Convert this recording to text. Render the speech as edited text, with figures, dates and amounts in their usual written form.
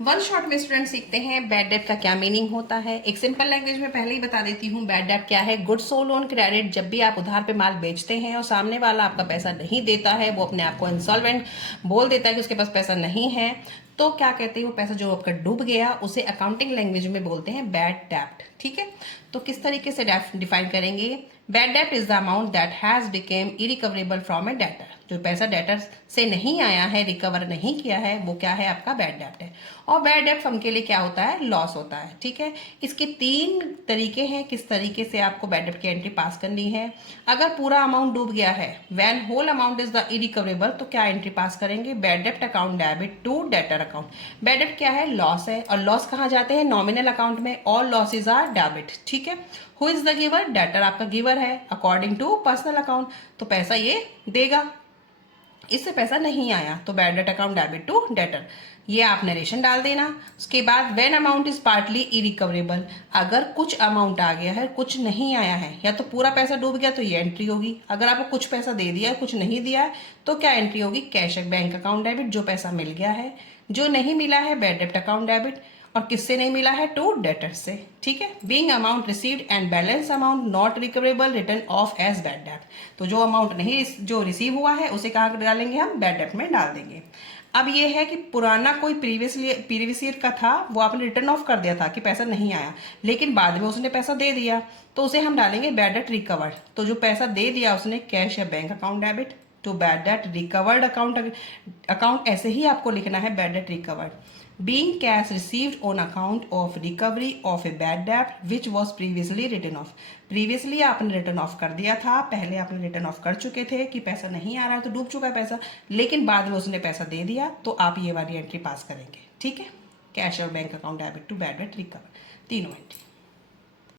One shot में student सीखते हैं बैड डेट का क्या मीनिंग होता है। एक सिंपल लैंग्वेज में पहले ही बता देती हूँ बैड डेट क्या है। गुड सोल्ड ऑन क्रेडिट, जब भी आप उधार पे माल बेचते हैं और सामने वाला आपका पैसा नहीं देता है, वो अपने आप को इंसॉल्वेंट बोल देता है कि उसके पास पैसा नहीं है, तो क्या कहते हैं, वो पैसा जो आपका डूब गया उसे अकाउंटिंग लैंग्वेज में बोलते हैं बैड डेट। ठीक है, तो किस तरीके से डिफाइन करेंगे। Bad date is the amount that has became irrecoverable from A debtor. जो पैसा डेटर से नहीं आया है, रिकवर नहीं किया है, वो क्या है, आपका बैड डेट है। और बैड डेट फर्म के लिए क्या होता है, लॉस होता है। ठीक है, इसके 3 तरीके हैं किस तरीके से आपको बैड डेट की एंट्री पास करनी है। अगर पूरा अमाउंट डूब गया है, when whole amount is the irrecoverable, तो क्या एंट्री पास करेंगे, bad debt account debit to debtor account. Bad debt क्या है, लॉस है, और लॉस कहाँ जाते हैं, नॉमिनल अकाउंट में। All losses are debit. ठीक है, who is the giver, debtor आपका गिवर है, अकॉर्डिंग टू पर्सनल अकाउंट, तो पैसा ये देगा। इससे पैसा नहीं आया तो bad debt account debit to debtor, ये आप नरेशन डाल देना। उसके बाद when amount is partly irrecoverable, अगर कुछ अमाउंट आ गया है, कुछ नहीं आया है, या तो पूरा पैसा डूब गया तो ये एंट्री होगी। अगर आपको कुछ पैसा दे दिया है, कुछ नहीं दिया है, तो क्या एंट्री होगी, कैश बैंक अकाउंट डेबिट, जो पैसा मिल गया है। जो नहीं मिला है, बैड डेट अकाउंट डेबिट, और किससे नहीं मिला है, टू डेटर से। ठीक है, being amount received and balance amount not recoverable written off as bad debt, तो जो अमाउंट नहीं जो रिसीव हुआ है उसे कहाँ डालेंगे, हम बैड डेट में डाल देंगे। अब ये है कि पुराना कोई प्रीवियस ईयर का था, वो आपने रिटर्न ऑफ कर दिया था कि पैसा नहीं आया, लेकिन बाद में उसने पैसा दे दिया, तो उसे हम डालेंगे बैड डेट रिकवर्ड। तो जो पैसा दे दिया उसने, कैश या bank account debit to bad debt recovered account ऐसे ही आपको लिखना है, bad debt recovered. Being cash received on account of recovery of a bad debt which was previously written off. Previously आपने रिटर्न ऑफ कर दिया था, पहले आपने रिटर्न ऑफ कर चुके थे कि पैसा नहीं आ रहा है तो डूब चुका है पैसा, लेकिन बाद में उसने पैसा दे दिया, तो आप ये वाली एंट्री पास करेंगे। ठीक है, कैश और bank account debit to bad debt recover, तीनों एंट्री।